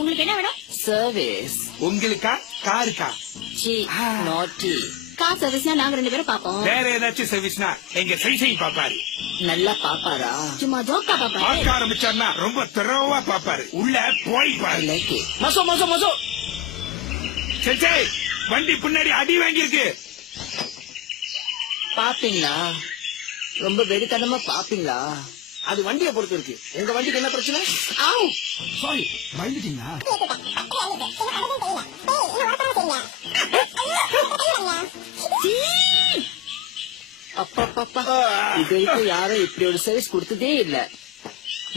உங்களுக்கு என்ன வேணும்? சர்வீஸ். உங்களுக்கா காருக்கா? நாட்டி. கார் சர்வீஸ்னா நாங்க 2 பேரும் பாப்போம். வேற ஏதாச்சும் சர்வீஸ்னா எங்க சைசை பாப்பாரு. நல்லா பாப்பாரா? சும்மா ஜோக்கா பாப்பாரு. பார்க்க ஆரம்பிச்சார்னா ரொம்ப திறவா பாப்பாரு. உள்ள போய் பாரு. மசோ மசோ மசோ. சைசை வண்டி பின்னாடி அடி வாங்கியிருக்கு. பாப்பீங்களா? ரொம்ப வெறித்தனமா பாப்பீங்களா? அது வண்டியை பொறுத்து இருக்கு. உங்க வண்டிக்கு என்ன பிரச்சனை? சாரி பயந்துட்டீங்களா? அப்பா இது வரைக்கும் யாரும் இப்படி ஒரு சர்வீஸ் கொடுத்ததே இல்ல.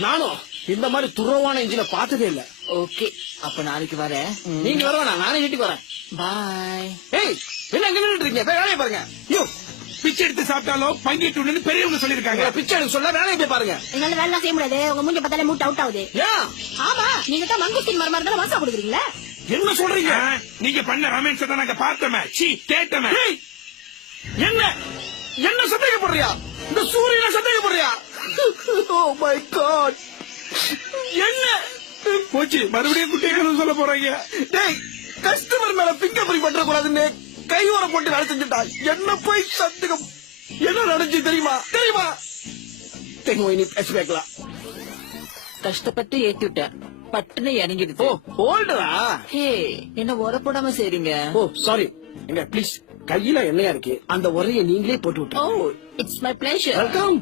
நானும் இந்த மாதிரி துறவான இன்ஜினை பார்த்ததே இல்ல. ஓகே, அப்ப நாளைக்கு வரேன். நீங்க வரவேணா, நானே வீட்டுக்கு வரேன். பாய். ஏய், என்ன எங்க நின்னுட்டு இருக்கீங்க? போய் வேலையை பாருங்க. யோ, பிச்சை எடுத்து சாப்பிட்டாலும் பங்கிட்டு பெரியவங்க சொல்லிருக்காங்க. பிச்சை எடுக்க சொல்ல வேலையை போய் பாருங்க. என்னால வேலை செய்ய முடியாது. உங்க மூஞ்ச பார்த்தாலே மூட் அவுட் ஆகுது. ஏன்? ஆமா, நீங்க தான் மங்குஸ்டின் மரமா இருந்தாலும் வாசா கொடுக்குறீங்களா? என்ன சொல்றீங்க? நீங்க பண்ண ரமேஷ் தான் நாங்க பார்த்தோமே, கேட்டோமே. என்ன என்ன சந்தேகப்படுறியா? இந்த சூரியனை சந்தேகப்படுறியா? ஓ மை காட், என்ன போச்சு, மறுபடியும் குட்டியை சொல்ல போறாங்க. டேய், கஸ்டமர் மேல பிங்கர் பிரிண்ட் பண்ற கூடாதுன்னு கையோர போட்டு வேலை செஞ்சுட்டா. என்ன போய் சந்தேகம்? என்ன நடந்துச்சு தெரியுமா? இனி பேசலாம். கஷ்டப்பட்டு ஏத்தி விட்டேன், பட்டுன்னு இறங்கிடுது. ஓ, ஹோல்டரா? ஹே, என்ன உர போடாம செய்றீங்க? ஓ சாரி, எங்க ப்ளீஸ், கையில எண்ணெயா இருக்கு, அந்த உரைய நீங்களே போட்டு விட்டு. ஓ, இட்ஸ் மை பிளஷர். வெல்கம்.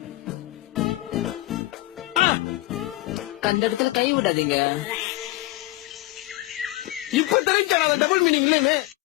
கண்ட இடத்துல கை விடாதீங்க. இப்ப தெரிஞ்சா டபுள் மீனிங் இல்லன்னு.